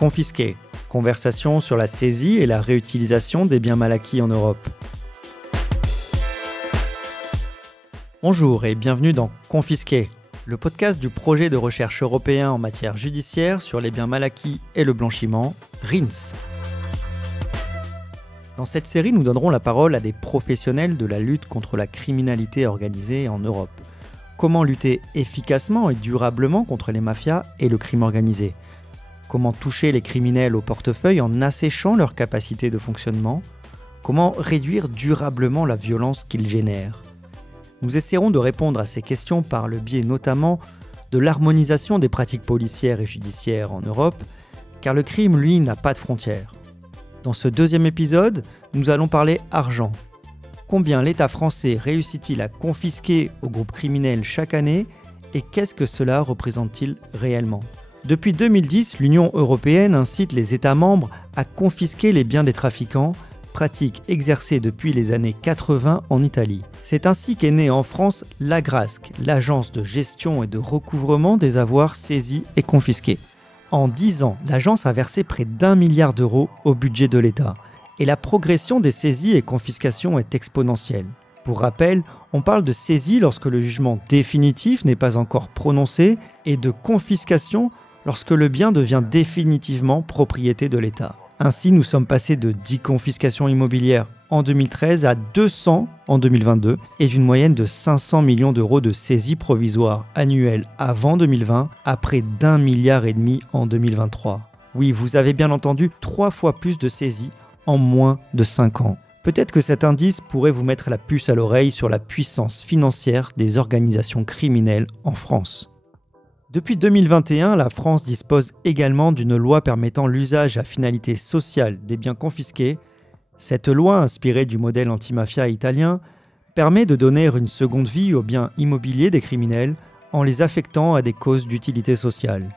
Confisqués, conversation sur la saisie et la réutilisation des biens mal acquis en Europe. Bonjour et bienvenue dans Confisqués, le podcast du projet de recherche européen en matière judiciaire sur les biens mal acquis et le blanchiment, RINS. Dans cette série, nous donnerons la parole à des professionnels de la lutte contre la criminalité organisée en Europe. Comment lutter efficacement et durablement contre les mafias et le crime organisé ? Comment toucher les criminels au portefeuille en asséchant leur capacité de fonctionnement ? Comment réduire durablement la violence qu'ils génèrent ? Nous essaierons de répondre à ces questions par le biais notamment de l'harmonisation des pratiques policières et judiciaires en Europe, car le crime, lui, n'a pas de frontières. Dans ce deuxième épisode, nous allons parler argent. Combien l'État français réussit-il à confisquer aux groupes criminels chaque année et qu'est-ce que cela représente-t-il réellement ? Depuis 2010, l'Union européenne incite les États membres à confisquer les biens des trafiquants, pratique exercée depuis les années 80 en Italie. C'est ainsi qu'est née en France l'Agrasc, l'agence de gestion et de recouvrement des avoirs saisis et confisqués. En 10 ans, l'agence a versé près d'1 milliard d'euros au budget de l'État. Et la progression des saisies et confiscations est exponentielle. Pour rappel, on parle de saisie lorsque le jugement définitif n'est pas encore prononcé et de confiscation lorsque le bien devient définitivement propriété de l'État. Ainsi, nous sommes passés de 10 confiscations immobilières en 2013 à 200 en 2022 et d'une moyenne de 500 millions d'euros de saisies provisoires annuelles avant 2020 à près d'1,5 milliard en 2023. Oui, vous avez bien entendu, 3 fois plus de saisies en moins de 5 ans. Peut-être que cet indice pourrait vous mettre la puce à l'oreille sur la puissance financière des organisations criminelles en France. Depuis 2021, la France dispose également d'une loi permettant l'usage à finalité sociale des biens confisqués. Cette loi, inspirée du modèle antimafia italien, permet de donner une seconde vie aux biens immobiliers des criminels en les affectant à des causes d'utilité sociale.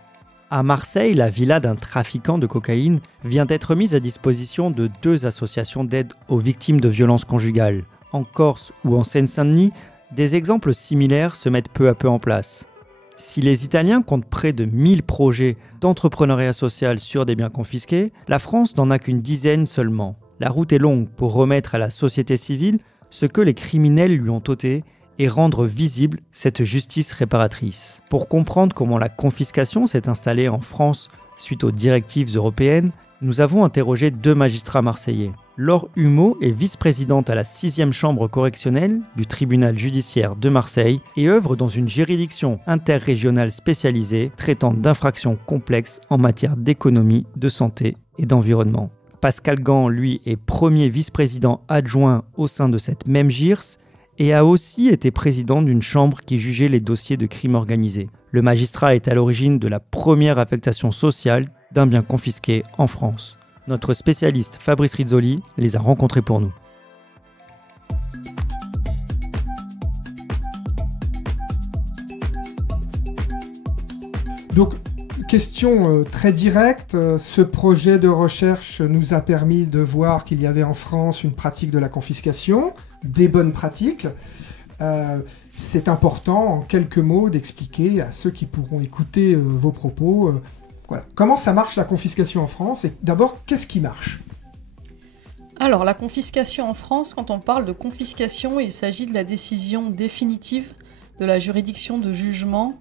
À Marseille, la villa d'un trafiquant de cocaïne vient d'être mise à disposition de 2 associations d'aide aux victimes de violences conjugales. En Corse ou en Seine-Saint-Denis, des exemples similaires se mettent peu à peu en place. Si les Italiens comptent près de 1000 projets d'entrepreneuriat social sur des biens confisqués, la France n'en a qu'une dizaine seulement. La route est longue pour remettre à la société civile ce que les criminels lui ont ôté et rendre visible cette justice réparatrice. Pour comprendre comment la confiscation s'est installée en France suite aux directives européennes, nous avons interrogé 2 magistrats marseillais. Laure Humeau est vice-présidente à la 6e chambre correctionnelle du tribunal judiciaire de Marseille et œuvre dans une juridiction interrégionale spécialisée traitant d'infractions complexes en matière d'économie, de santé et d'environnement. Pascal Gand, lui, est premier vice-président adjoint au sein de cette même JIRS et a aussi été président d'une chambre qui jugeait les dossiers de crimes organisés. Le magistrat est à l'origine de la première affectation sociale d'un bien confisqué en France. Notre spécialiste Fabrice Rizzoli les a rencontrés pour nous. Donc, question très directe. Ce projet de recherche nous a permis de voir qu'il y avait en France une pratique de la confiscation, des bonnes pratiques. C'est important, en quelques mots, d'expliquer à ceux qui pourront écouter vos propos voilà. Comment ça marche la confiscation en France ? Et d'abord, qu'est-ce qui marche ? Alors, la confiscation en France, quand on parle de confiscation, il s'agit de la décision définitive de la juridiction de jugement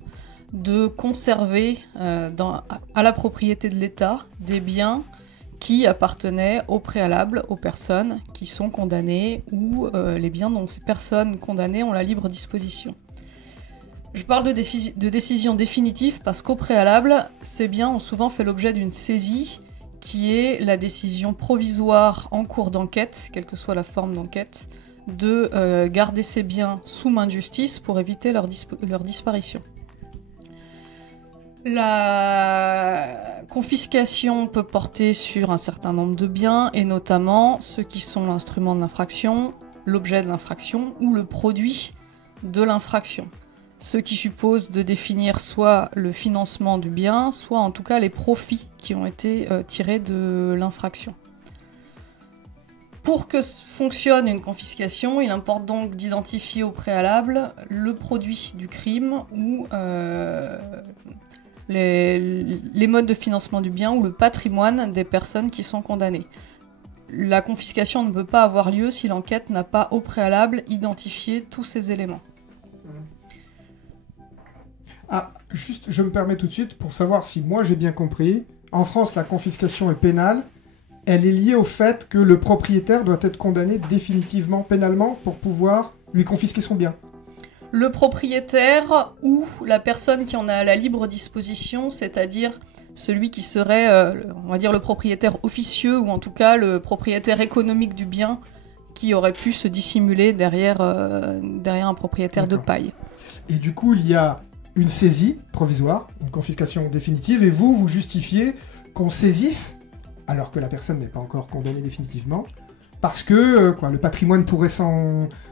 de conserver à la propriété de l'État des biens qui appartenaient au préalable aux personnes qui sont condamnées ou les biens dont ces personnes condamnées ont la libre disposition. Je parle de décision définitive parce qu'au préalable, ces biens ont souvent fait l'objet d'une saisie qui est la décision provisoire en cours d'enquête, quelle que soit la forme d'enquête, de garder ces biens sous main de justice pour éviter leur disparition. La confiscation peut porter sur un certain nombre de biens et notamment ceux qui sont l'instrument de l'infraction, l'objet de l'infraction ou le produit de l'infraction. Ce qui suppose de définir soit le financement du bien, soit en tout cas les profits qui ont été tirés de l'infraction. Pour que fonctionne une confiscation, il importe donc d'identifier au préalable le produit du crime ou les modes de financement du bien ou le patrimoine des personnes qui sont condamnées. La confiscation ne peut pas avoir lieu si l'enquête n'a pas au préalable identifié tous ces éléments. Ah, juste, je me permets tout de suite, pour savoir si moi j'ai bien compris, en France, la confiscation est pénale. Elle est liée au fait que le propriétaire doit être condamné définitivement pénalement pour pouvoir lui confisquer son bien. Le propriétaire ou la personne qui en a la libre disposition, c'est-à-dire celui qui serait, on va dire, le propriétaire officieux ou en tout cas le propriétaire économique du bien qui aurait pu se dissimuler derrière un propriétaire de paille. Et du coup, il y a une saisie provisoire, une confiscation définitive, et vous justifiez qu'on saisisse, alors que la personne n'est pas encore condamnée définitivement, parce que le patrimoine pourrait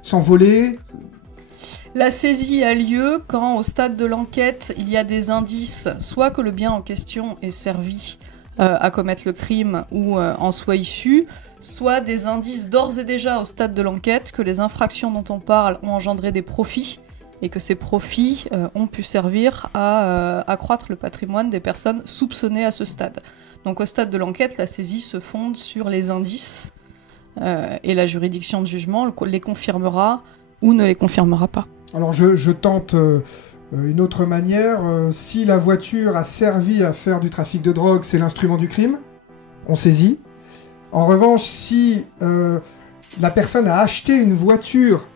s'envoler. La saisie a lieu quand, au stade de l'enquête, il y a des indices, soit que le bien en question est servi à commettre le crime ou en soit issu, soit des indices d'ores et déjà au stade de l'enquête que les infractions dont on parle ont engendré des profits et que ces profits ont pu servir à accroître le patrimoine des personnes soupçonnées à ce stade. Donc au stade de l'enquête, la saisie se fonde sur les indices et la juridiction de jugement les confirmera ou ne les confirmera pas. Alors je tente une autre manière. Si la voiture a servi à faire du trafic de drogue, c'est l'instrument du crime, on saisit. En revanche, si la personne a acheté une voiture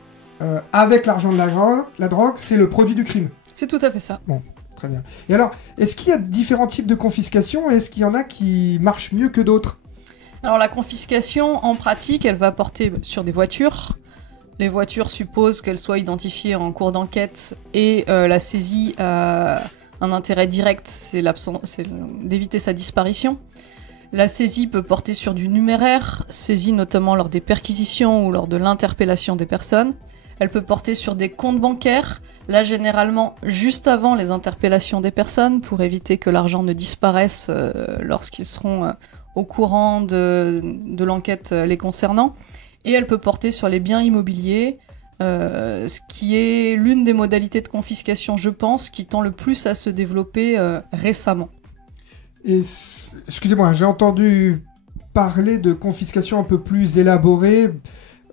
avec l'argent de la drogue, c'est le produit du crime. C'est tout à fait ça. Bon, très bien. Et alors, est-ce qu'il y a différents types de confiscation et est-ce qu'il y en a qui marchent mieux que d'autres ? Alors la confiscation, en pratique, elle va porter sur des voitures. Les voitures supposent qu'elles soient identifiées en cours d'enquête et la saisie a un intérêt direct, c'est d'éviter sa disparition. La saisie peut porter sur du numéraire, saisie notamment lors des perquisitions ou lors de l'interpellation des personnes. Elle peut porter sur des comptes bancaires, là généralement juste avant les interpellations des personnes pour éviter que l'argent ne disparaisse lorsqu'ils seront au courant de l'enquête les concernant. Et elle peut porter sur les biens immobiliers, ce qui est l'une des modalités de confiscation, je pense, qui tend le plus à se développer récemment. Et excusez-moi, j'ai entendu parler de confiscation un peu plus élaborée.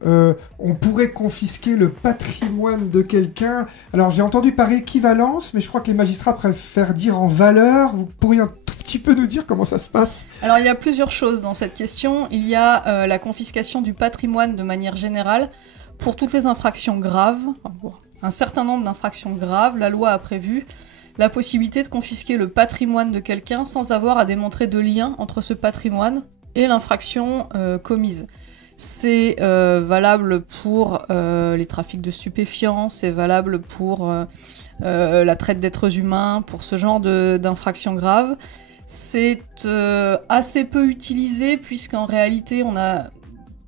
On pourrait confisquer le patrimoine de quelqu'un. Alors j'ai entendu par équivalence, mais je crois que les magistrats préfèrent dire en valeur. Vous pourriez un tout petit peu nous dire comment ça se passe ? Alors il y a plusieurs choses dans cette question. Il y a la confiscation du patrimoine de manière générale pour toutes les infractions graves. Un certain nombre d'infractions graves, la loi a prévu la possibilité de confisquer le patrimoine de quelqu'un sans avoir à démontrer de lien entre ce patrimoine et l'infraction commise. C'est valable pour les trafics de stupéfiants, c'est valable pour la traite d'êtres humains, pour ce genre d'infractions graves. C'est assez peu utilisé puisqu'en réalité, on a,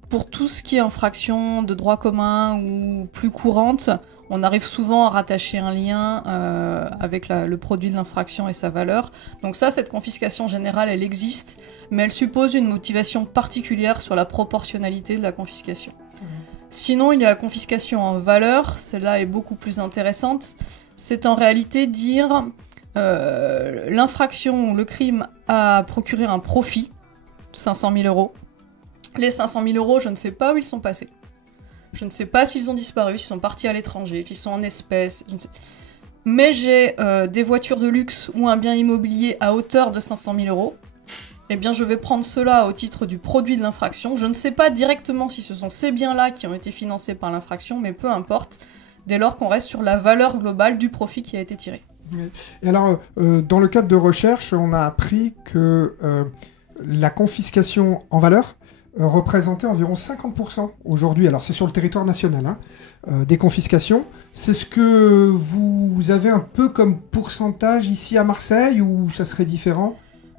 pour tout ce qui est infraction de droit commun ou plus courante, on arrive souvent à rattacher un lien avec le produit de l'infraction et sa valeur. Donc ça, cette confiscation générale, elle existe, mais elle suppose une motivation particulière sur la proportionnalité de la confiscation. Sinon, il y a la confiscation en valeur, celle-là est beaucoup plus intéressante. C'est en réalité dire l'infraction ou le crime a procuré un profit, 500 000 euros. Les 500 000 euros, je ne sais pas où ils sont passés. Je ne sais pas s'ils ont disparu, s'ils sont partis à l'étranger, s'ils sont en espèces. Mais j'ai des voitures de luxe ou un bien immobilier à hauteur de 500 000 euros. Eh bien, je vais prendre cela au titre du produit de l'infraction. Je ne sais pas directement si ce sont ces biens-là qui ont été financés par l'infraction, mais peu importe, dès lors qu'on reste sur la valeur globale du profit qui a été tiré. Et alors, dans le cadre de recherche, on a appris que la confiscation en valeur représentait environ 50% aujourd'hui, alors c'est sur le territoire national, des confiscations. C'est ce que vous avez un peu comme pourcentage ici à Marseille ou ça serait différent ?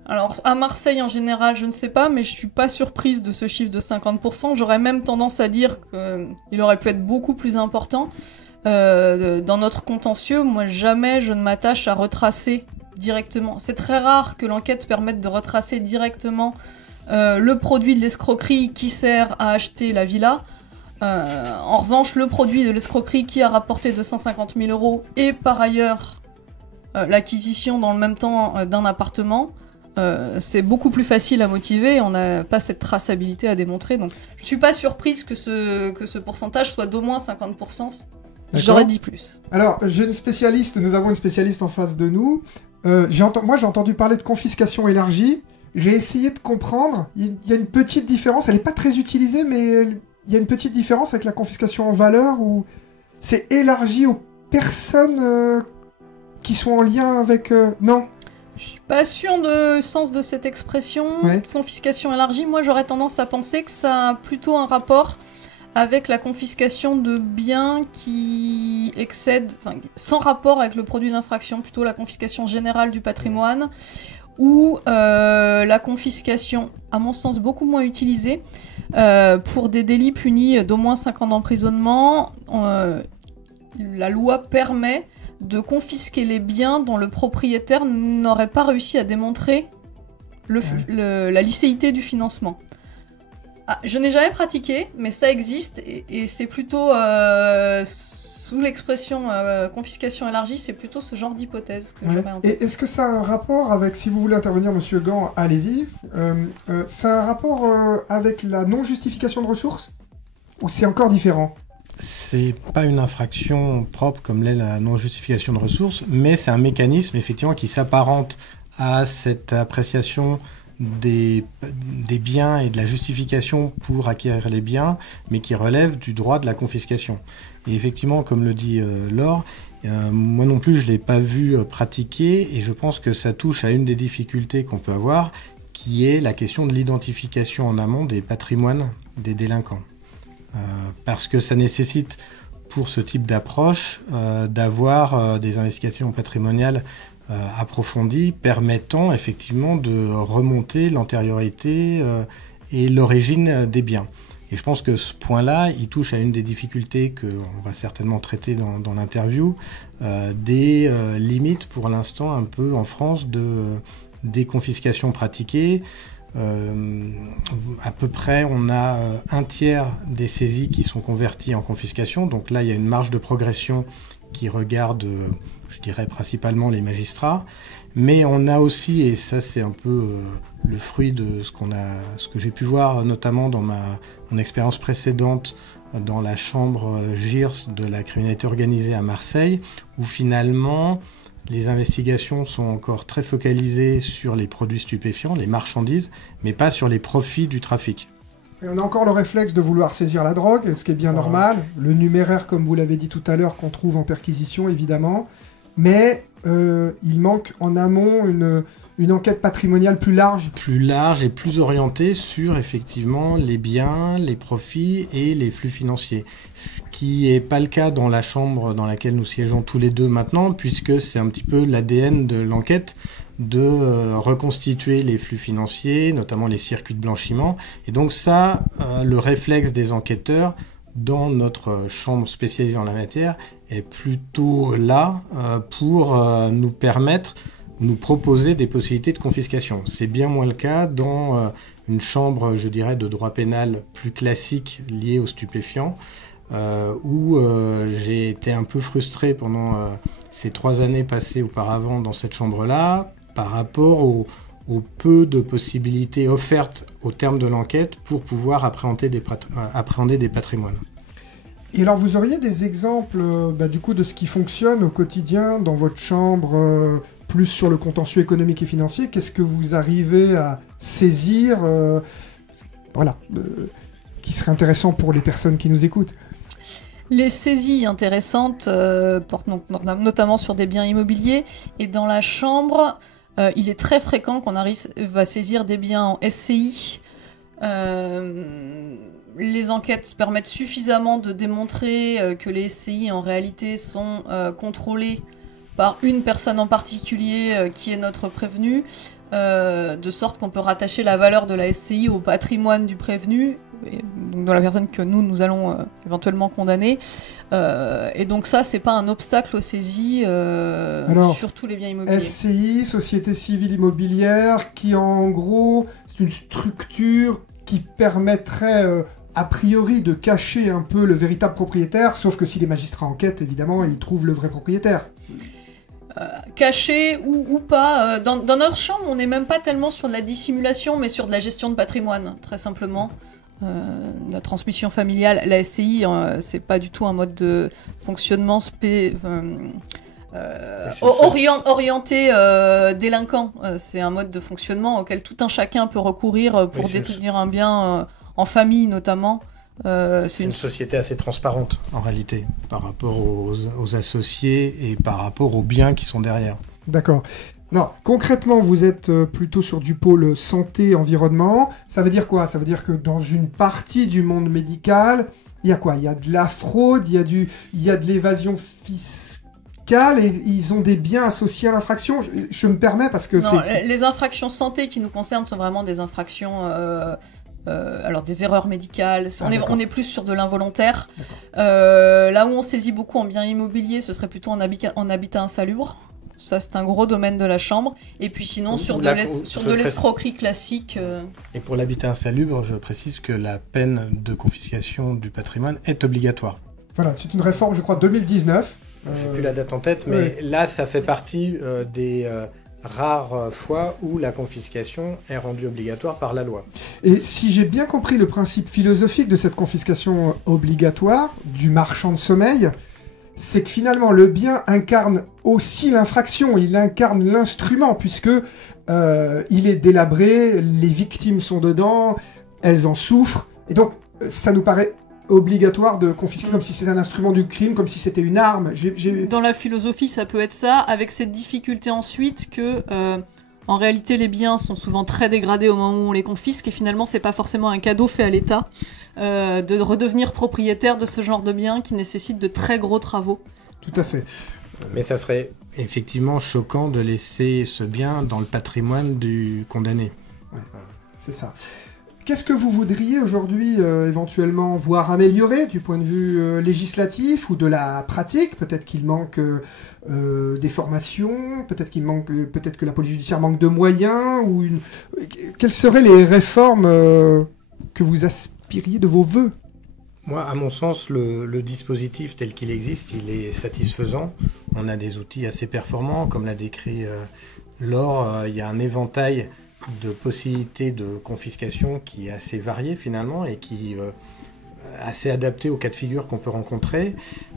Alors à Marseille en général, je ne sais pas, mais je suis pas surprise de ce chiffre de 50%. J'aurais même tendance à dire qu'il aurait pu être beaucoup plus important. Dans notre contentieux, moi jamais je ne m'attache à retracer directement. C'est très rare que l'enquête permette de retracer directement le produit de l'escroquerie qui sert à acheter la villa. En revanche, le produit de l'escroquerie qui a rapporté 250 000 euros et par ailleurs l'acquisition dans le même temps d'un appartement, c'est beaucoup plus facile à motiver, on n'a pas cette traçabilité à démontrer. Donc je ne suis pas surprise que ce pourcentage soit d'au moins 50%. J'aurais dit plus. Alors, nous avons une spécialiste en face de nous. Moi, j'ai entendu parler de confiscation élargie. J'ai essayé de comprendre. Il y a une petite différence. Elle n'est pas très utilisée, mais il y a une petite différence avec la confiscation en valeur où c'est élargi aux personnes qui sont en lien avec... Non. Je suis pas sûre du sens de cette expression. Ouais. Confiscation élargie. Moi, j'aurais tendance à penser que ça a plutôt un rapport avec la confiscation de biens qui excèdent, sans rapport avec le produit d'infraction, plutôt la confiscation générale du patrimoine, ou la confiscation, à mon sens, beaucoup moins utilisée, pour des délits punis d'au moins 5 ans d'emprisonnement. La loi permet de confisquer les biens dont le propriétaire n'aurait pas réussi à démontrer la licéité du financement. Ah, je n'ai jamais pratiqué, mais ça existe, et c'est plutôt, sous l'expression confiscation élargie, c'est plutôt ce genre d'hypothèse que j'aurais en tête. Et est-ce que ça a un rapport avec, si vous voulez intervenir, Monsieur Gant, allez-y, ça a un rapport avec la non-justification de ressources? Ou c'est encore différent? C'est pas une infraction propre comme l'est la non-justification de ressources, mais c'est un mécanisme effectivement qui s'apparente à cette appréciation des biens et de la justification pour acquérir les biens, mais qui relève du droit de la confiscation. Et effectivement, comme le dit Laure, moi non plus je ne l'ai pas vu pratiquer, et je pense que ça touche à une des difficultés qu'on peut avoir, qui est la question de l'identification en amont des patrimoines des délinquants. Parce que ça nécessite, pour ce type d'approche, d'avoir des investigations patrimoniales approfondies, permettant effectivement de remonter l'antériorité et l'origine des biens. Et je pense que ce point-là, il touche à une des difficultés qu'on va certainement traiter dans l'interview, des limites pour l'instant un peu en France des confiscations pratiquées. À peu près, on a un tiers des saisies qui sont converties en confiscation. Donc là, il y a une marge de progression qui regarde, je dirais, principalement les magistrats. Mais on a aussi, et ça c'est un peu le fruit de ce que j'ai pu voir, notamment dans mon expérience précédente dans la chambre GIRS de la criminalité organisée à Marseille, où finalement les investigations sont encore très focalisées sur les produits stupéfiants, les marchandises, mais pas sur les profits du trafic. Et on a encore le réflexe de vouloir saisir la drogue, ce qui est bien normal. Le numéraire, comme vous l'avez dit tout à l'heure, qu'on trouve en perquisition, évidemment. Mais il manque en amont une enquête patrimoniale plus large. Plus large et plus orientée sur, effectivement, les biens, les profits et les flux financiers. Ce qui n'est pas le cas dans la chambre dans laquelle nous siégeons tous les deux maintenant, puisque c'est un petit peu l'ADN de l'enquête de reconstituer les flux financiers, notamment les circuits de blanchiment. Et donc ça, le réflexe des enquêteurs dans notre chambre spécialisée en la matière est plutôt là pour nous proposer des possibilités de confiscation. C'est bien moins le cas dans une chambre, je dirais, de droit pénal plus classique liée aux stupéfiants, où j'ai été un peu frustré pendant ces 3 années passées auparavant dans cette chambre-là, par rapport au peu de possibilités offertes au terme de l'enquête pour pouvoir appréhender des patrimoines. Et alors, vous auriez des exemples du coup, de ce qui fonctionne au quotidien dans votre chambre, plus sur le contentieux économique et financier? Qu'est-ce que vous arrivez à saisir qui serait intéressant pour les personnes qui nous écoutent? Les saisies intéressantes portent notamment sur des biens immobiliers. Et dans la chambre, il est très fréquent qu'on arrive à saisir des biens en SCI. Les enquêtes permettent suffisamment de démontrer que les SCI en réalité sont contrôlés par une personne en particulier qui est notre prévenu, de sorte qu'on peut rattacher la valeur de la SCI au patrimoine du prévenu, donc dans la personne que nous allons éventuellement condamner. Et donc ça, c'est pas un obstacle aux saisies sur tous les biens immobiliers. SCI, Société Civile Immobilière, qui en gros, c'est une structure qui permettrait a priori de cacher un peu le véritable propriétaire, sauf que si les magistrats enquêtent, évidemment, ils trouvent le vrai propriétaire. caché ou pas. Dans notre chambre, on n'est même pas tellement sur de la dissimulation, mais sur de la gestion de patrimoine, très simplement. La transmission familiale, la SCI, c'est pas du tout un mode de fonctionnement orienté délinquant. C'est un mode de fonctionnement auquel tout un chacun peut recourir pour détenir un bien en famille notamment. C'est une société assez transparente en réalité par rapport aux associés et par rapport aux biens qui sont derrière. D'accord. Alors, concrètement, vous êtes plutôt sur du pôle santé-environnement. Ça veut dire quoi? Ça veut dire que dans une partie du monde médical, il y a quoi? Il y a de la fraude, il y a de l'évasion fiscale et ils ont des biens associés à l'infraction. Je me permets parce que les infractions santé qui nous concernent sont vraiment des infractions... alors des erreurs médicales, on est plus sur de l'involontaire. Là où on saisit beaucoup en biens immobiliers, ce serait plutôt en habitat insalubre. Ça, c'est un gros domaine de la Chambre. Et puis sinon, sur de l'escroquerie classique. Et pour l'habitat insalubre, je précise que la peine de confiscation du patrimoine est obligatoire. Voilà, c'est une réforme, je crois, 2019. Je n'ai plus la date en tête, mais là, ça fait partie des rares fois où la confiscation est rendue obligatoire par la loi. Et si j'ai bien compris le principe philosophique de cette confiscation obligatoire du marchand de sommeil, c'est que finalement le bien incarne aussi l'infraction, il incarne l'instrument, puisque il est délabré, les victimes sont dedans, elles en souffrent, et donc ça nous paraît obligatoire de confisquer comme si c'était un instrument du crime, comme si c'était une arme. Dans la philosophie, ça peut être ça, avec cette difficulté ensuite que, en réalité, les biens sont souvent très dégradés au moment où on les confisque, et finalement, c'est pas forcément un cadeau fait à l'État de redevenir propriétaire de ce genre de biens qui nécessite de très gros travaux. Tout à fait. Mais ça serait effectivement choquant de laisser ce bien dans le patrimoine du condamné. Ouais, c'est ça. Qu'est-ce que vous voudriez aujourd'hui éventuellement voir améliorer du point de vue législatif ou de la pratique? Peut-être qu'il manque des formations, peut-être que la police judiciaire manque de moyens, quelles seraient les réformes que vous aspiriez de vos vœux? Moi, à mon sens, le dispositif tel qu'il existe, il est satisfaisant. On a des outils assez performants, comme l'a décrit Laure. Il y a un éventail de possibilités de confiscation qui est assez varié finalement et qui est assez adapté aux cas de figure qu'on peut rencontrer.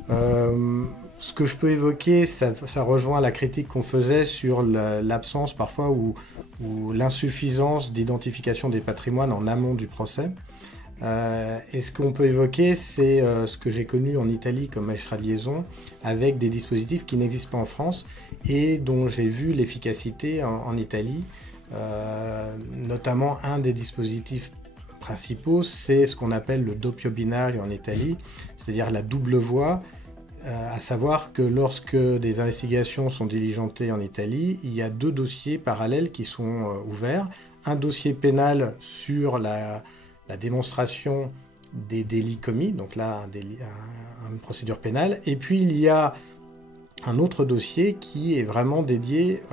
Ce que je peux évoquer, ça rejoint la critique qu'on faisait sur l'absence parfois ou l'insuffisance d'identification des patrimoines en amont du procès. Et ce qu'on peut évoquer, c'est ce que j'ai connu en Italie comme magistrat de liaison, avec des dispositifs qui n'existent pas en France et dont j'ai vu l'efficacité en Italie. Notamment un des dispositifs principaux, c'est ce qu'on appelle le doppio binario en Italie, c'est-à-dire la double voie, à savoir que lorsque des investigations sont diligentées en Italie, il y a deux dossiers parallèles qui sont ouverts, un dossier pénal sur la démonstration des délits commis, donc là une procédure pénale, et puis il y a un autre dossier qui est vraiment dédié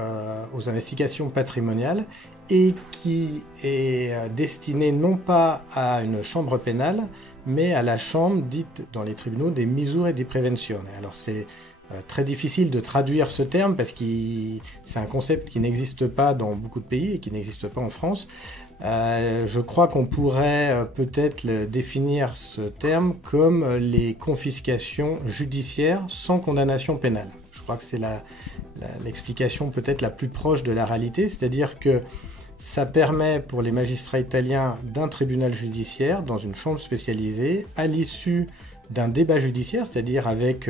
aux investigations patrimoniales et qui est destiné non pas à une chambre pénale, mais à la chambre dite dans les tribunaux des misure di prevenzione. Alors c'est très difficile de traduire ce terme parce que c'est un concept qui n'existe pas dans beaucoup de pays et qui n'existe pas en France. Je crois qu'on pourrait peut-être définir ce terme comme les confiscations judiciaires sans condamnation pénale. Je crois que c'est l'explication peut-être la plus proche de la réalité, c'est-à-dire que ça permet pour les magistrats italiens d'un tribunal judiciaire dans une chambre spécialisée, à l'issue d'un débat judiciaire, c'est-à-dire avec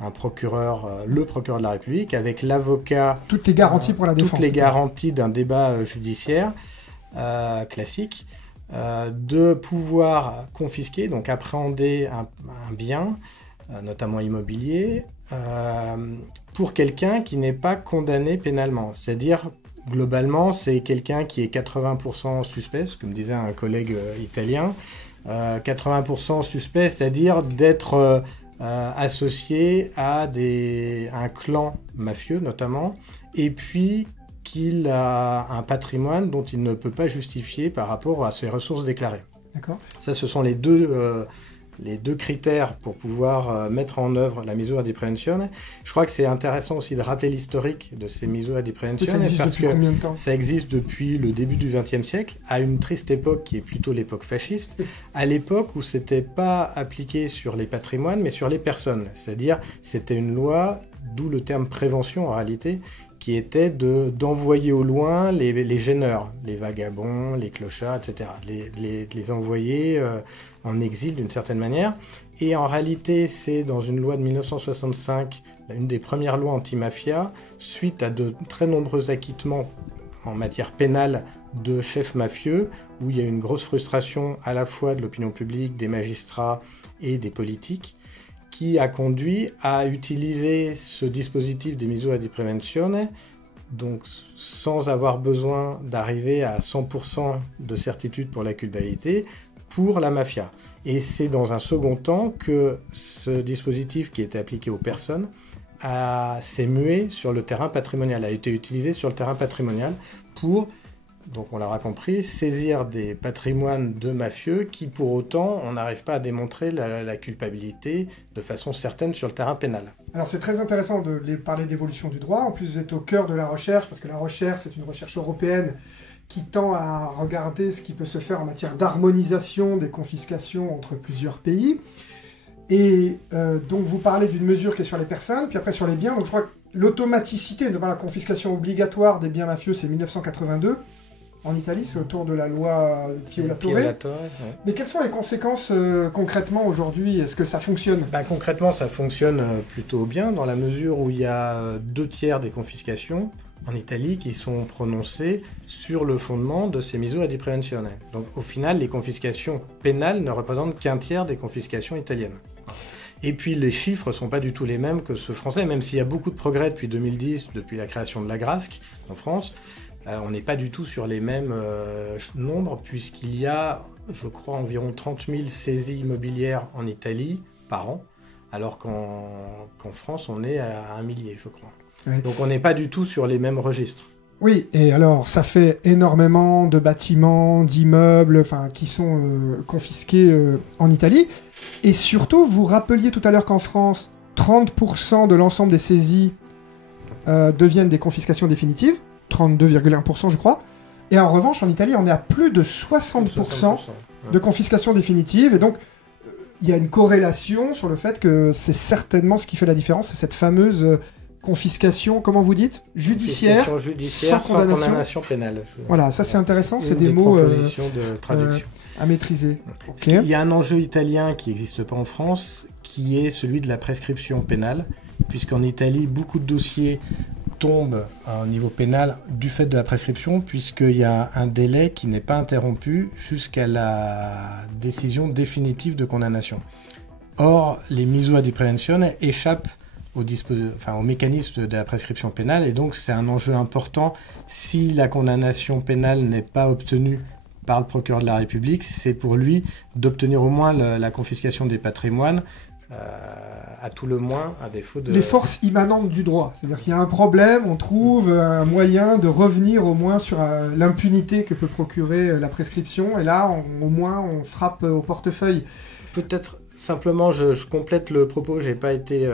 un procureur, le procureur de la République, avec l'avocat... Toutes les garanties pour la défense. Toutes les garanties d'un débat judiciaire classique, de pouvoir confisquer, donc appréhender un bien, notamment immobilier, pour quelqu'un qui n'est pas condamné pénalement. C'est-à-dire, globalement, c'est quelqu'un qui est 80% suspect, ce que me disait un collègue italien, 80% suspect, c'est-à-dire d'être associé à un clan mafieux notamment, et puis qu'il a un patrimoine dont il ne peut pas justifier par rapport à ses ressources déclarées. D'accord. Ça, ce sont les deux les deux critères pour pouvoir mettre en œuvre la misura di prevenzione. Je crois que c'est intéressant aussi de rappeler l'historique de ces misure di prevenzione parce que combien de temps ça existe depuis le début du XXe siècle, à une triste époque qui est plutôt l'époque fasciste, à l'époque où c'était pas appliqué sur les patrimoines mais sur les personnes. C'est-à-dire c'était une loi, d'où le terme prévention en réalité, qui était d'envoyer au loin les gêneurs, les vagabonds, les clochards, etc. Les envoyer en exil d'une certaine manière. Et en réalité, c'est dans une loi de 1965, une des premières lois anti-mafia, suite à de très nombreux acquittements en matière pénale de chefs mafieux, où il y a eu une grosse frustration à la fois de l'opinion publique, des magistrats et des politiques, qui a conduit à utiliser ce dispositif des misure di prevenzione, donc sans avoir besoin d'arriver à 100% de certitude pour la culpabilité, pour la mafia. Et c'est dans un second temps que ce dispositif qui était appliqué aux personnes s'est mué sur le terrain patrimonial, a été utilisé sur le terrain patrimonial pour, donc on l'aura compris, saisir des patrimoines de mafieux qui pour autant on n'arrive pas à démontrer la culpabilité de façon certaine sur le terrain pénal. Alors c'est très intéressant de parler d'évolution du droit, en plus vous êtes au cœur de la recherche, parce que la recherche c'est une recherche européenne qui tend à regarder ce qui peut se faire en matière d'harmonisation des confiscations entre plusieurs pays. Et donc vous parlez d'une mesure qui est sur les personnes, puis après sur les biens, donc je crois que l'automaticité devant la confiscation obligatoire des biens mafieux c'est 1982. En Italie, c'est autour de la loi Pio La Torre. Ouais. Mais quelles sont les conséquences concrètement aujourd'hui? Est-ce que ça fonctionne? Concrètement, ça fonctionne plutôt bien dans la mesure où il y a 2/3 des confiscations en Italie qui sont prononcées sur le fondement de ces misure di prevenzione. Donc au final, les confiscations pénales ne représentent qu'un tiers des confiscations italiennes. Et puis les chiffres ne sont pas du tout les mêmes que ceux français, même s'il y a beaucoup de progrès depuis 2010, depuis la création de l'Agrasc en France. On n'est pas du tout sur les mêmes nombres, puisqu'il y a, je crois, environ 30 000 saisies immobilières en Italie par an, alors qu'en France, on est à 1 millier, je crois. Oui. Donc on n'est pas du tout sur les mêmes registres. Oui, et alors ça fait énormément de bâtiments, d'immeubles, qui sont confisqués en Italie. Et surtout, vous rappeliez tout à l'heure qu'en France, 30% de l'ensemble des saisies deviennent des confiscations définitives. 32,1% je crois, et en revanche en Italie on est à plus de 60% de confiscation définitive, et donc il y a une corrélation sur le fait que c'est certainement ce qui fait la différence, c'est cette fameuse confiscation, comment vous dites, judiciaire sans condamnation pénale. Voilà, ça c'est intéressant, c'est des mots de traduction. À maîtriser. Okay. Il y a un enjeu italien qui n'existe pas en France, qui est celui de la prescription pénale, puisqu'en Italie beaucoup de dossiers tombe au niveau pénal du fait de la prescription, puisqu'il y a un délai qui n'est pas interrompu jusqu'à la décision définitive de condamnation. Or, les misure di prevenzione échappent au mécanisme de la prescription pénale, et donc c'est un enjeu important. Si la condamnation pénale n'est pas obtenue par le procureur de la République, c'est pour lui d'obtenir au moins la confiscation des patrimoines, à tout le moins, à défaut de... Les forces immanentes du droit. C'est-à-dire qu'il y a un problème, on trouve un moyen de revenir au moins sur l'impunité que peut procurer la prescription, et là, au moins, on frappe au portefeuille. Peut-être, simplement, je complète le propos, j'ai pas été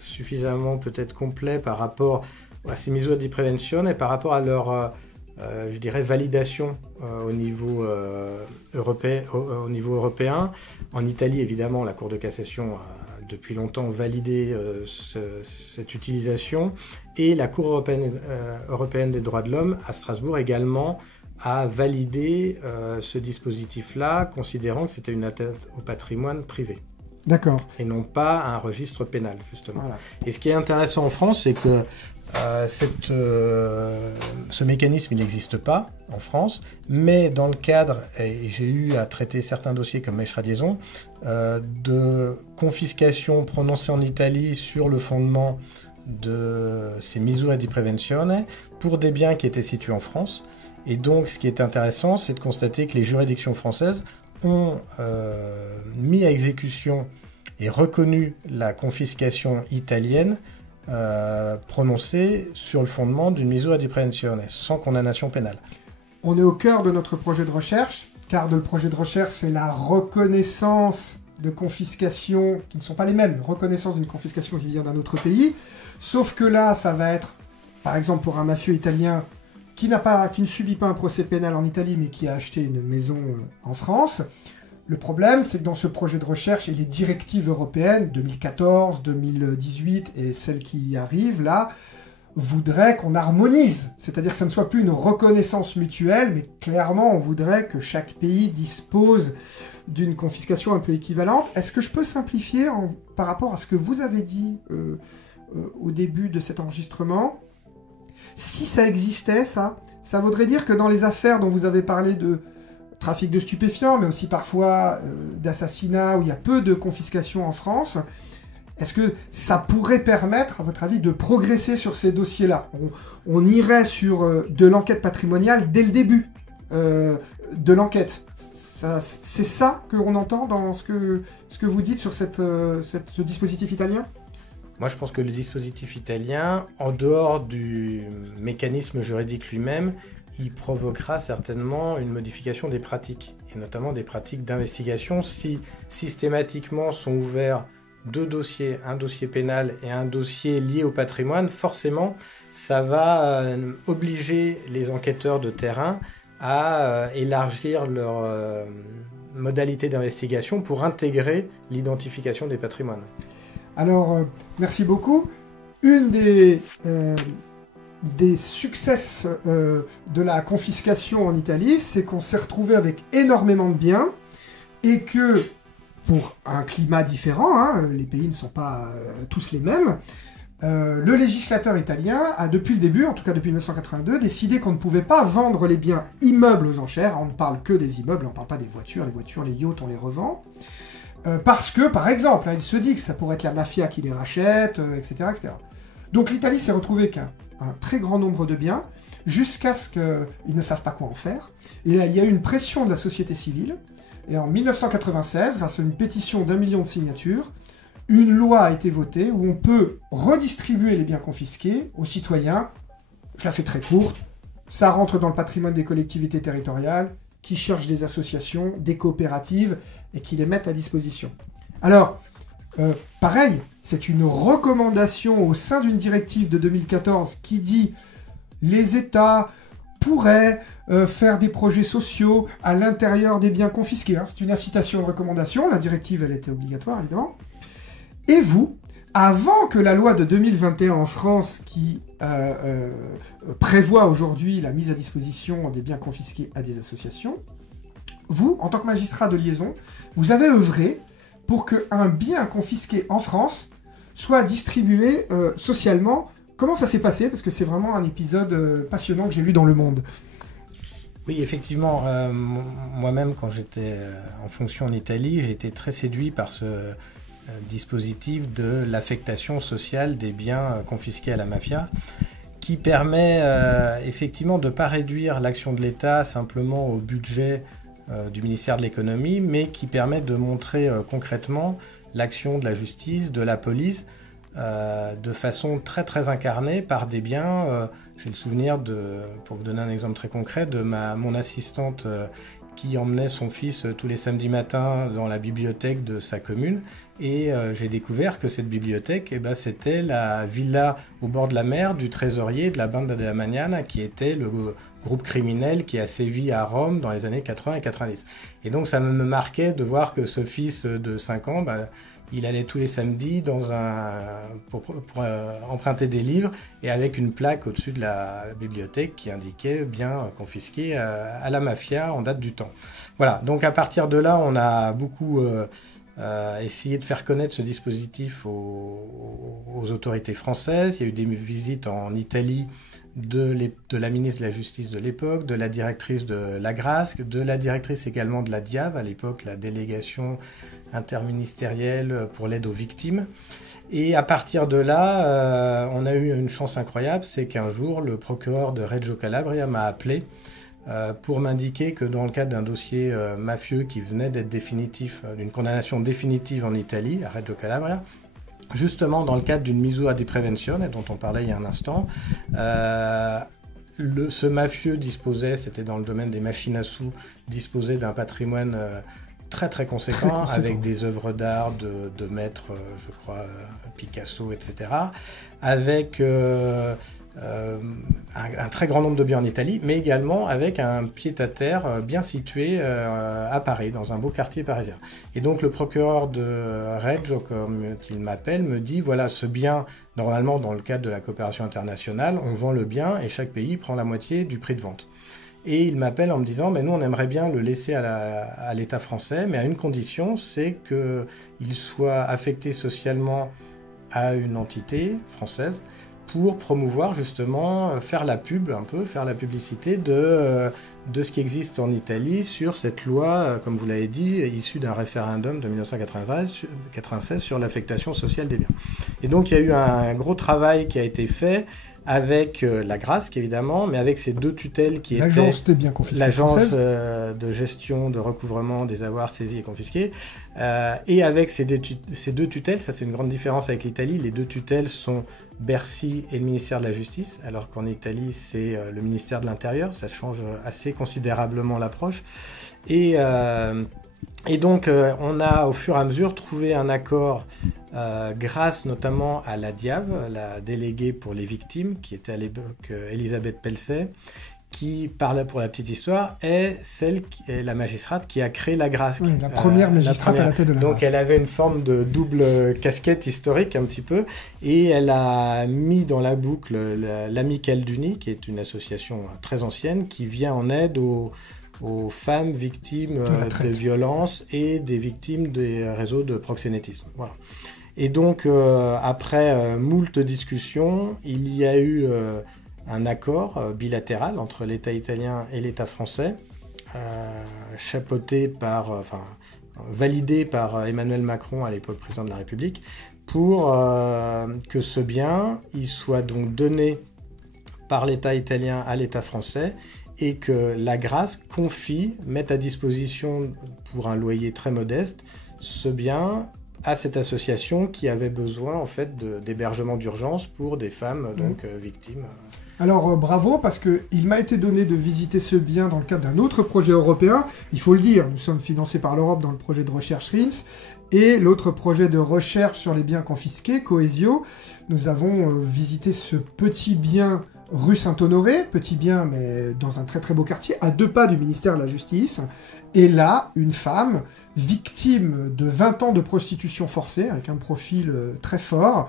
suffisamment peut-être complet par rapport à ces misure di prevenzione et par rapport à leur... je dirais validation au niveau européen. En Italie, évidemment, la Cour de cassation a depuis longtemps validé cette utilisation, et la Cour européenne des droits de l'homme à Strasbourg également a validé ce dispositif-là, considérant que c'était une atteinte au patrimoine privé. D'accord. Et non pas un registre pénal, justement. Voilà. Et ce qui est intéressant en France, c'est que ce mécanisme, il n'existe pas en France, mais dans le cadre, et j'ai eu à traiter certains dossiers comme Mèche Radiaison, de confiscation prononcée en Italie sur le fondement de ces misure di prevenzione pour des biens qui étaient situés en France. Et donc, ce qui est intéressant, c'est de constater que les juridictions françaises ont mis à exécution et reconnu la confiscation italienne prononcée sur le fondement d'une misura di prevenzione, sans condamnation pénale. On est au cœur de notre projet de recherche, car le projet de recherche, c'est la reconnaissance de confiscation qui ne sont pas les mêmes, reconnaissance d'une confiscation qui vient d'un autre pays, sauf que là, ça va être, par exemple, pour un mafieux italien qui ne subit pas un procès pénal en Italie, mais qui a acheté une maison en France. Le problème, c'est que dans ce projet de recherche et les directives européennes, 2014, 2018 et celles qui arrivent là, voudraient qu'on harmonise. C'est-à-dire que ça ne soit plus une reconnaissance mutuelle, mais clairement, on voudrait que chaque pays dispose d'une confiscation un peu équivalente. Est-ce que je peux simplifier par rapport à ce que vous avez dit au début de cet enregistrement ? Si ça existait, ça voudrait dire que dans les affaires dont vous avez parlé de trafic de stupéfiants, mais aussi parfois d'assassinats, où il y a peu de confiscation en France, est-ce que ça pourrait permettre, à votre avis, de progresser sur ces dossiers-là ? On irait sur de l'enquête patrimoniale dès le début de l'enquête. C'est ça qu'on entend dans ce que vous dites sur ce dispositif italien ? Moi, je pense que le dispositif italien, en dehors du mécanisme juridique lui-même, il provoquera certainement une modification des pratiques, et notamment des pratiques d'investigation. Si systématiquement sont ouverts deux dossiers, un dossier pénal et un dossier lié au patrimoine, forcément, ça va obliger les enquêteurs de terrain à élargir leur modalité d'investigation pour intégrer l'identification des patrimoines. Alors, merci beaucoup. Une des succès de la confiscation en Italie, c'est qu'on s'est retrouvé avec énormément de biens et que, pour un climat différent, les pays ne sont pas tous les mêmes, le législateur italien a depuis le début, en tout cas depuis 1982, décidé qu'on ne pouvait pas vendre les biens immeubles aux enchères. On ne parle que des immeubles, on ne parle pas des voitures. Les voitures, les yachts, on les revend. Parce que, par exemple, il se dit que ça pourrait être la mafia qui les rachète, etc., etc. Donc l'Italie s'est retrouvée qu'un très grand nombre de biens, jusqu'à ce qu'ils ne savent pas quoi en faire. Et là, il y a eu une pression de la société civile. Et en 1996, grâce à une pétition d'1 million de signatures, une loi a été votée où on peut redistribuer les biens confisqués aux citoyens. Je la fais très courte. Ça rentre dans le patrimoine des collectivités territoriales qui cherchent des associations, des coopératives et qui les mettent à disposition. Alors, pareil, c'est une recommandation au sein d'une directive de 2014 qui dit les États pourraient faire des projets sociaux à l'intérieur des biens confisqués. C'est une incitation de recommandation. La directive, elle était obligatoire, évidemment. Et vous, avant que la loi de 2021 en France, qui prévoit aujourd'hui la mise à disposition des biens confisqués à des associations, vous, en tant que magistrat de liaison, vous avez œuvré pour qu'un bien confisqué en France soit distribué socialement. Comment ça s'est passé ? Parce que c'est vraiment un épisode passionnant que j'ai lu dans Le Monde. Oui, effectivement, moi-même, quand j'étais en fonction en Italie, j'ai été très séduit par ce dispositif de l'affectation sociale des biens confisqués à la mafia, qui permet effectivement de ne pas réduire l'action de l'État simplement au budget du ministère de l'économie, mais qui permet de montrer concrètement l'action de la justice, de la police, de façon très très incarnée par des biens. J'ai le souvenir pour vous donner un exemple très concret, de mon assistante qui emmenait son fils tous les samedis matins dans la bibliothèque de sa commune, et j'ai découvert que cette bibliothèque, c'était la villa au bord de la mer du trésorier de la Banda della Magnana, qui était le groupe criminel qui a sévi à Rome dans les années 80 et 90. Et donc ça me marquait de voir que ce fils de 5 ans, il allait tous les samedis pour emprunter des livres, et avec une plaque au-dessus de la bibliothèque qui indiquait bien confisqué à la mafia en date du temps. Voilà, donc à partir de là, on a beaucoup essayé de faire connaître ce dispositif aux autorités françaises. Il y a eu des visites en Italie de la ministre de la Justice de l'époque, de la directrice de l'Agrasc, de la directrice également de la DIAV, à l'époque la délégation interministérielle pour l'aide aux victimes. Et à partir de là, on a eu une chance incroyable, c'est qu'un jour, le procureur de Reggio Calabria m'a appelé pour m'indiquer que dans le cadre d'un dossier mafieux qui venait d'être définitif, d'une condamnation définitive en Italie, à Reggio Calabria, justement dans le cadre d'une misura di prevenzione dont on parlait il y a un instant, ce mafieux disposait, c'était dans le domaine des machines à sous, disposait d'un patrimoine très très conséquent, Très avec des œuvres d'art de maîtres, je crois, Picasso, etc., avec un très grand nombre de biens en Italie, mais également avec un pied-à-terre bien situé à Paris, dans un beau quartier parisien. Et donc le procureur de Reggio, comme il m'appelle, me dit, voilà, ce bien, normalement dans le cadre de la coopération internationale, on vend le bien et chaque pays prend la moitié du prix de vente. Et il m'appelle en me disant, mais nous on aimerait bien le laisser à l'État français, mais à une condition, c'est qu'il soit affecté socialement à une entité française pour promouvoir justement, faire la pub un peu, faire la publicité de ce qui existe en Italie sur cette loi, comme vous l'avez dit, issue d'un référendum de 1996 sur l'affectation sociale des biens. Et donc il y a eu un gros travail qui a été fait avec la GRASC évidemment, mais avec ces deux tutelles qui étaient l'Agence des biens confisqués l'Agence française, de gestion, de recouvrement des avoirs saisis et confisqués, et avec ces deux tutelles, ça c'est une grande différence avec l'Italie, les deux tutelles sont Bercy et le ministère de la Justice, alors qu'en Italie c'est le ministère de l'Intérieur, ça change assez considérablement l'approche, et donc on a au fur et à mesure trouvé un accord grâce notamment à la DIAV, la déléguée pour les victimes, qui était à l'époque Elisabeth Pelcet, qui, pour la petite histoire, est la magistrate qui a créé la GRASC. oui, la première magistrate à la tête de la Donc GRASC. elle avait une forme de double casquette historique un petit peu, et elle a mis dans la boucle l'Amicale d'Uni, qui est une association très ancienne, qui vient en aide aux femmes victimes de violences et des victimes des réseaux de proxénétisme. Voilà. Et donc, après moult discussions, il y a eu un accord bilatéral entre l'État italien et l'État français, validé par Emmanuel Macron, à l'époque président de la République, pour que ce bien il soit donc donné par l'État italien à l'État français, et que la GRASC mette à disposition pour un loyer très modeste ce bien à cette association qui avait besoin en fait d'hébergement d'urgence pour des femmes donc victimes. Alors bravo, parce qu'il m'a été donné de visiter ce bien dans le cadre d'un autre projet européen. Il faut le dire, nous sommes financés par l'Europe dans le projet de recherche RINS, et l'autre projet de recherche sur les biens confisqués, Cohesio. Nous avons visité ce petit bien rue Saint-Honoré, petit bien mais dans un très très beau quartier, à 2 pas du ministère de la Justice. Et là, une femme victime de 20 ans de prostitution forcée, avec un profil très fort,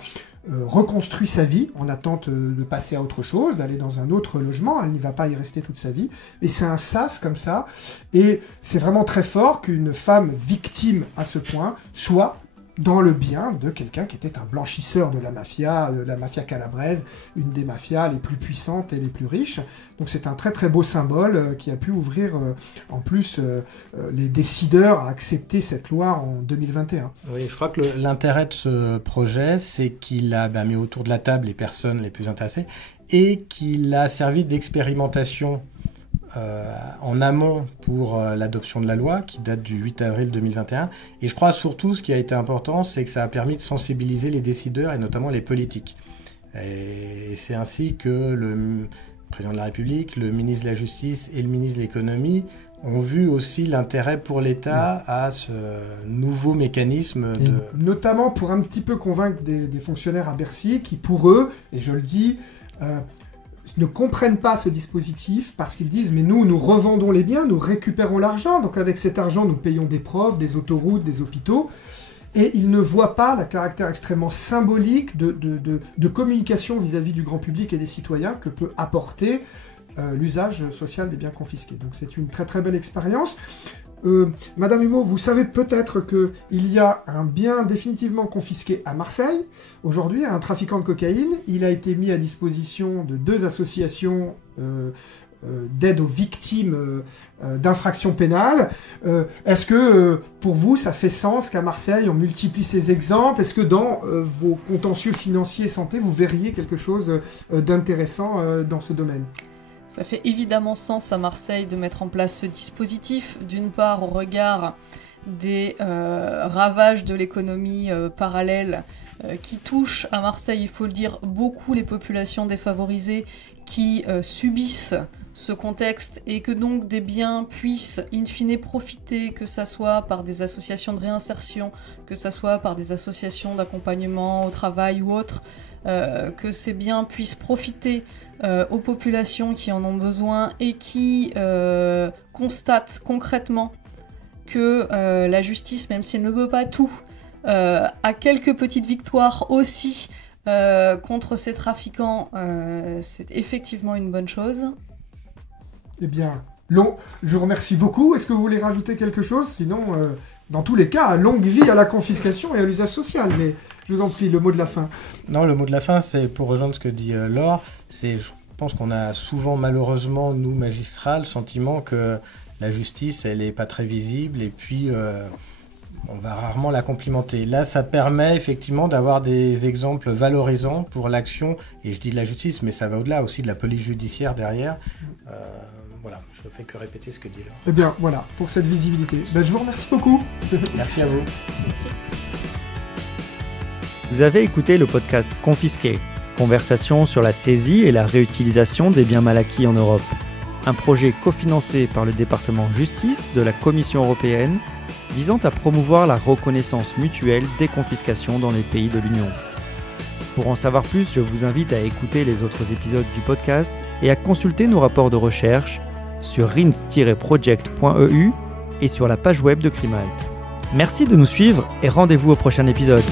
reconstruit sa vie en attente de passer à autre chose, d'aller dans un autre logement. Elle n'y va pas y rester toute sa vie. Et c'est un sas comme ça. Et c'est vraiment très fort qu'une femme victime à ce point soit dans le bien de quelqu'un qui était un blanchisseur de la mafia calabraise, une des mafias les plus puissantes et les plus riches. Donc c'est un très très beau symbole qui a pu ouvrir en plus les décideurs à accepter cette loi en 2021. Oui, je crois que l'intérêt de ce projet, c'est qu'il a mis autour de la table les personnes les plus intéressées et qu'il a servi d'expérimentation en amont pour l'adoption de la loi qui date du 8 avril 2021. Et je crois surtout ce qui a été important, c'est que ça a permis de sensibiliser les décideurs et notamment les politiques. Et c'est ainsi que le président de la République, le ministre de la Justice et le ministre de l'Économie ont vu aussi l'intérêt pour l'État à ce nouveau mécanisme. Notamment pour un petit peu convaincre des fonctionnaires à Bercy qui, pour eux, et je le dis, ne comprennent pas ce dispositif parce qu'ils disent « mais nous revendons les biens, nous récupérons l'argent, donc avec cet argent, nous payons des profs, des autoroutes, des hôpitaux ». Et ils ne voient pas le caractère extrêmement symbolique de communication vis-à-vis du grand public et des citoyens que peut apporter l'usage social des biens confisqués. Donc c'est une très très belle expérience. Madame Humeau, vous savez peut-être qu'il y a un bien définitivement confisqué à Marseille. Aujourd'hui, un trafiquant de cocaïne, il a été mis à disposition de 2 associations d'aide aux victimes d'infractions pénales. Est-ce que pour vous, ça fait sens qu'à Marseille, on multiplie ces exemples? Est-ce que dans vos contentieux financiers santé, vous verriez quelque chose d'intéressant dans ce domaine? Ça fait évidemment sens à Marseille de mettre en place ce dispositif, d'une part au regard des ravages de l'économie parallèle qui touchent à Marseille, il faut le dire, beaucoup les populations défavorisées qui subissent ce contexte et que donc des biens puissent in fine profiter, que ça soit par des associations de réinsertion, que ça soit par des associations d'accompagnement au travail ou autres, que ces biens puissent profiter aux populations qui en ont besoin et qui constatent concrètement que la justice, même si elle ne peut pas tout, a quelques petites victoires aussi contre ces trafiquants, c'est effectivement une bonne chose. Eh bien, je vous remercie beaucoup. Est-ce que vous voulez rajouter quelque chose? Sinon, dans tous les cas, longue vie à la confiscation et à l'usage social. Mais je vous en prie, le mot de la fin. Non, le mot de la fin, c'est pour rejoindre ce que dit Laure. Je pense qu'on a souvent, malheureusement, nous, magistrats, le sentiment que la justice, elle n'est pas très visible et puis on va rarement la complimenter. Là, ça permet effectivement d'avoir des exemples valorisants pour l'action, et je dis de la justice, mais ça va au-delà aussi de la police judiciaire derrière. Voilà, je ne fais que répéter ce que dit Laure. Eh bien, voilà, pour cette visibilité. Je vous remercie beaucoup. Merci à vous. Merci. Vous avez écouté le podcast Confisqué, conversation sur la saisie et la réutilisation des biens mal acquis en Europe. Un projet cofinancé par le département Justice de la Commission européenne visant à promouvoir la reconnaissance mutuelle des confiscations dans les pays de l'Union. Pour en savoir plus, je vous invite à écouter les autres épisodes du podcast et à consulter nos rapports de recherche sur rins-project.eu et sur la page web de Crimalt. Merci de nous suivre et rendez-vous au prochain épisode.